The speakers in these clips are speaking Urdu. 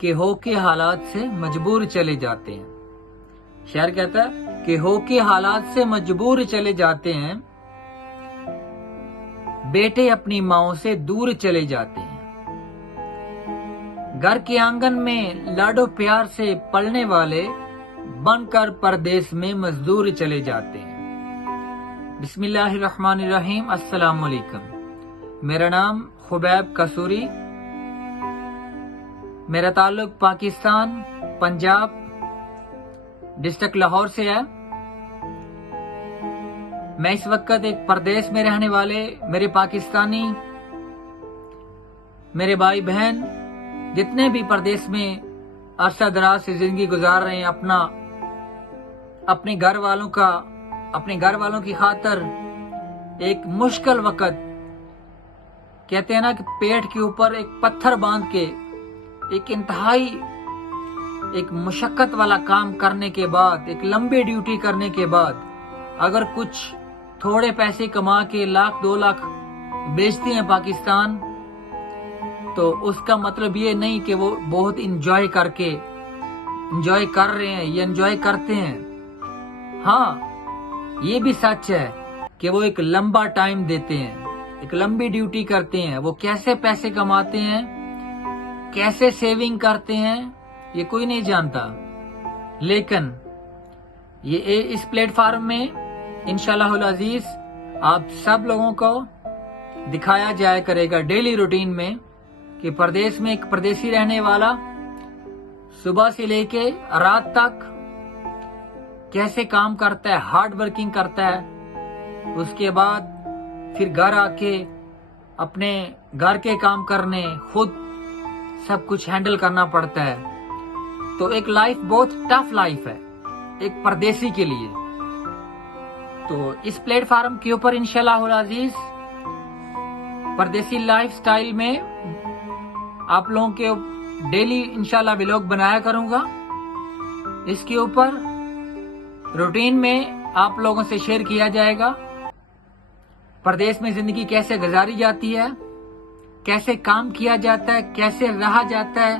کہ ہو کے حالات سے مجبور چلے جاتے ہیں. شاعر کہتا ہے کہ ہو کے حالات سے مجبور چلے جاتے ہیں، بیٹے اپنی ماؤں سے دور چلے جاتے ہیں. گھر کے آنگن میں لاڈو پیار سے پلنے والے بن کر پردیس میں مزدور چلے جاتے ہیں. بسم اللہ الرحمن الرحیم. السلام علیکم. میرا نام خبیب قصوری، میرا تعلق پاکستان پنجاب ڈسٹرکٹ لاہور سے ہے. میں اس وقت ایک پردیس میں رہنے والے میرے پاکستانی میرے بھائی بہن جتنے بھی پردیس میں عرصہ دراز سے زندگی گزار رہے ہیں، اپنے گھر والوں کی خاطر ایک مشکل وقت، کہتے ہیں نا کہ پیٹ کے اوپر ایک پتھر باندھ کے ایک انتہائی ایک مشقت والا کام کرنے کے بعد، ایک لمبی ڈیوٹی کرنے کے بعد اگر کچھ تھوڑے پیسے کما کے 1,00,000 2,00,000 بیچتے ہیں پاکستان، تو اس کا مطلب یہ نہیں کہ وہ بہت انجوائے کر رہے ہیں یا انجوائے کرتے ہیں. ہاں، یہ بھی سچ ہے کہ وہ ایک لمبا ٹائم دیتے ہیں، ایک لمبی ڈیوٹی کرتے ہیں. وہ کیسے پیسے کماتے ہیں، کیسے سیونگ کرتے ہیں، یہ کوئی نہیں جانتا. لیکن یہ اس پلیٹ فارم میں انشاءاللہ العزیز آپ سب لوگوں کو دکھایا جایا کرے گا ڈیلی روٹین میں کہ پردیس میں ایک پردیسی رہنے والا صبح سے لے کے رات تک کیسے کام کرتا ہے، ہارڈ ورکنگ کرتا ہے. اس کے بعد پھر گھر آ کے اپنے گھر کے کام کرنے، خود سب کچھ ہینڈل کرنا پڑتا ہے. تو ایک لائف بہت ٹف لائف ہے ایک پردیسی کے لیے. تو اس پلیٹ فارم کے اوپر انشاءاللہ العزیز پردیسی لائف سٹائل میں آپ لوگوں کے ڈیلی انشاءاللہ ولاگ بنایا کروں گا. اس کے اوپر روٹین میں آپ لوگوں سے شیئر کیا جائے گا پردیس میں زندگی کیسے گزاری جاتی ہے، کیسے کام کیا جاتا ہے، کیسے رہا جاتا ہے.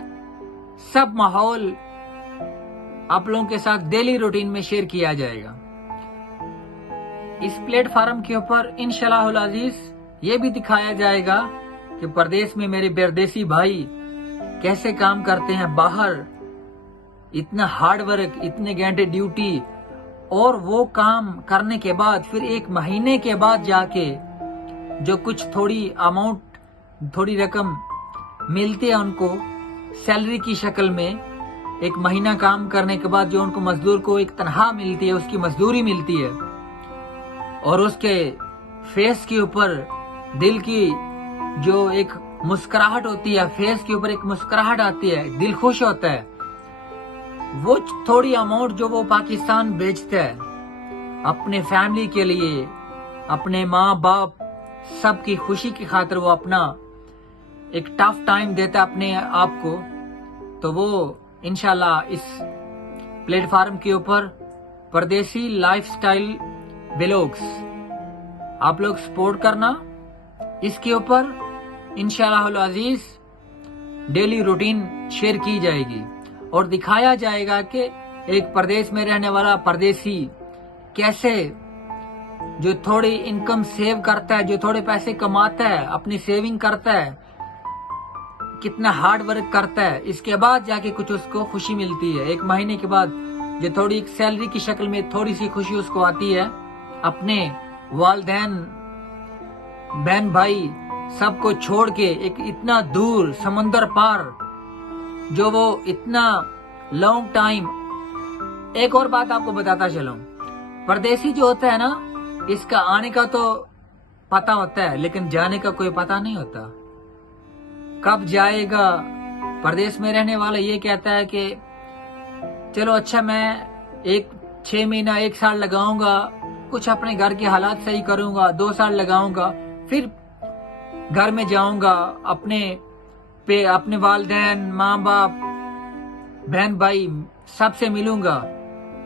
سب ماحول آپ لوگوں کے ساتھ ڈیلی روٹین میں شیئر کیا جائے گا. اس پلیٹ فارم کے اوپر انشاءاللہ العزیز یہ بھی دکھایا جائے گا کہ پردیس میں میرے پردیسی بھائی کیسے کام کرتے ہیں باہر، اتنا ہارڈ ورک، اتنے گھنٹے ڈیوٹی، اور وہ کام کرنے کے بعد پھر 1 مہینے کے بعد جا کے جو کچھ تھوڑی رقم ملتی ہے ان کو سیلری کی شکل میں، 1 مہینہ کام کرنے کے بعد جو ان کو مزدور کو ایک تنخواہ ملتی ہے، اس کی مزدوری ملتی ہے، اور اس کے فیس کے اوپر دل کی جو ایک مسکراہٹ ہوتی ہے، فیس کے اوپر ایک مسکراہٹ آتی ہے، دل خوش ہوتا ہے. وہ تھوڑی اماؤنٹ جو وہ پاکستان بیچتا ہے اپنے فیملی کے لیے، اپنے ماں باپ سب کی خوشی کی خاطر، وہ اپنا ایک ٹف ٹائم دیتا ہے اپنے آپ کو. تو وہ انشاءاللہ اس پلیٹ فارم کے اوپر پردیسی لائف سٹائل ولاگز آپ لوگ سپورٹ کرنا. اس کے اوپر انشاءاللہ العزیز ڈیلی روٹین شیئر کی جائے گی اور دکھایا جائے گا کہ ایک پردیس میں رہنے والا پردیسی کیسے جو تھوڑی انکم سیو کرتا ہے، جو تھوڑے پیسے کماتا ہے، اپنی سیونگ کرتا ہے، کتنا ہارڈ ورک کرتا ہے، اس کے بعد جا کے کچھ اس کو خوشی ملتی ہے. 1 مہینے کے بعد جو تھوڑی ایک سیلری کی شکل میں تھوڑی سی خوشی اس کو آتی ہے، اپنے والدین بہن بھائی سب کو چھوڑ کے ایک اتنا دور سمندر پار جو وہ اتنا لانگ ٹائم. ایک اور بات آپ کو بتاتا چلوں، پردیسی جو ہوتا ہے نا، اس کا آنے کا تو پتا ہوتا ہے لیکن جانے کا کوئی پتا نہیں ہوتا، کب جائے گا. پردیس میں رہنے والا یہ کہتا ہے کہ چلو اچھا میں 6 مہینہ 1 سال لگاؤں گا، کچھ اپنے گھر کے حالات صحیح کروں گا، 2 سال لگاؤں گا، پھر گھر میں جاؤں گا، اپنے والدین ماں باپ بہن بھائی سب سے ملوں گا.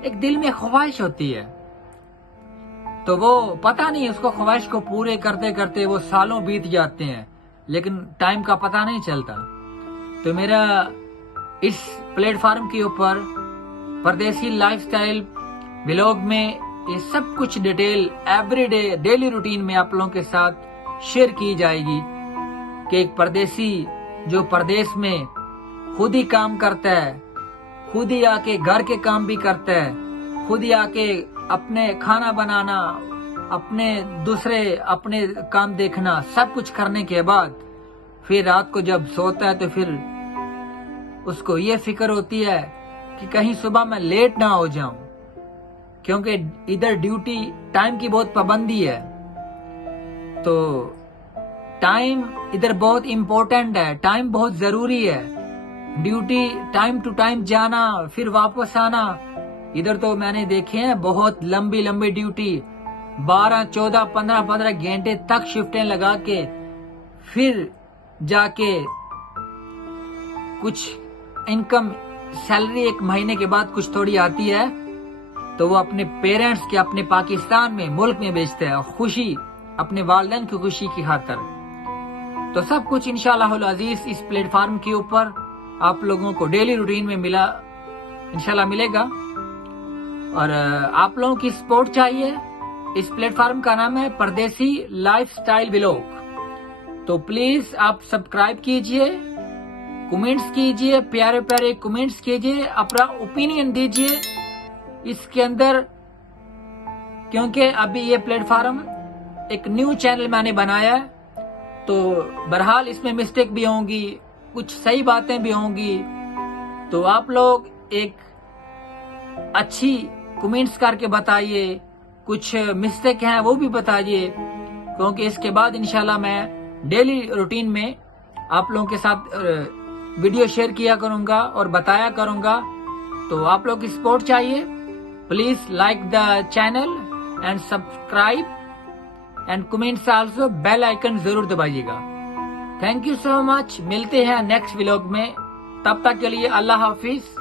ایک دل میں خواہش ہوتی ہے، تو وہ پتہ نہیں اس کو خواہش کو پورے کرتے کرتے وہ سالوں بیت جاتے ہیں لیکن ٹائم کا پتہ نہیں چلتا. تو میرا اس پلیٹ فارم کے اوپر پردیسی لائف سٹائل ولاگ میں یہ سب کچھ detail every day daily routine میں آپ لوگوں کے ساتھ شیئر کی جائے گی کہ ایک پردیسی جو پردیس میں خود ہی کام کرتا ہے، خود ہی آ کے گھر کے کام بھی کرتا ہے، خود ہی آ کے اپنے کھانا بنانا، اپنے کام دیکھنا، سب کچھ کرنے کے بعد پھر رات کو جب سوتا ہے تو پھر اس کو یہ فکر ہوتی ہے کہ کہیں صبح میں لیٹ نہ ہو جاؤں، کیونکہ ادھر ڈیوٹی ٹائم کی بہت پابندی ہے، تو ٹائم ادھر بہت امپورٹنٹ ہے، ٹائم بہت ضروری ہے، ڈیوٹی ٹائم ٹو ٹائم جانا پھر واپس آنا۔ ادھر تو میں نے دیکھے ہیں بہت لمبی لمبی ڈیوٹی 12 14 15 گھنٹے تک شفٹیں لگا کے پھر جا کے کچھ انکم سیلری ایک مہینے کے بعد کچھ تھوڑی آتی ہے تو وہ اپنے پیرنٹس کے اپنے پاکستان میں ملک میں بھیجتے ہیں، خوشی اپنے والدین کی خوشی کی خاطر۔ تو سب کچھ انشاءاللہ العزیز اس پلیٹ فارم کے اوپر آپ لوگوں کو ڈیلی روٹین میں انشاءاللہ ملے گا، اور آپ لوگوں کی سپورٹ چاہیے۔ اس پلیٹ فارم کا نام ہے پردیسی لائف سٹائل ولاگ، تو پلیز آپ سبسکرائب کیجئے، کمنٹس کیجئے، پیارے پیارے کمنٹس کیجئے، اپنا اوپینین دیجئے اس کے اندر، کیونکہ ابھی یہ پلیٹ فارم ایک نیو چینل میں نے بنایا ہے، تو بہرحال اس میں مسٹیک بھی ہوں گی، کچھ صحیح باتیں بھی ہوں گی، تو آپ لوگ ایک اچھی کمنٹس کر کے بتائیے، کچھ مسٹیک ہیں وہ بھی بتائیے، کیونکہ اس کے بعد انشاءاللہ میں ڈیلی روٹین میں آپ لوگوں کے ساتھ ویڈیو شیئر کیا کروں گا اور بتایا کروں گا، تو آپ لوگ کی سپورٹ چاہیے۔ Please like the channel and subscribe and comments also, bell icon ضرور دبائیے گا۔ تھینک یو سو مچ، ملتے ہیں نیکسٹ ولاگ میں، تب تک کے لیے اللہ حافظ۔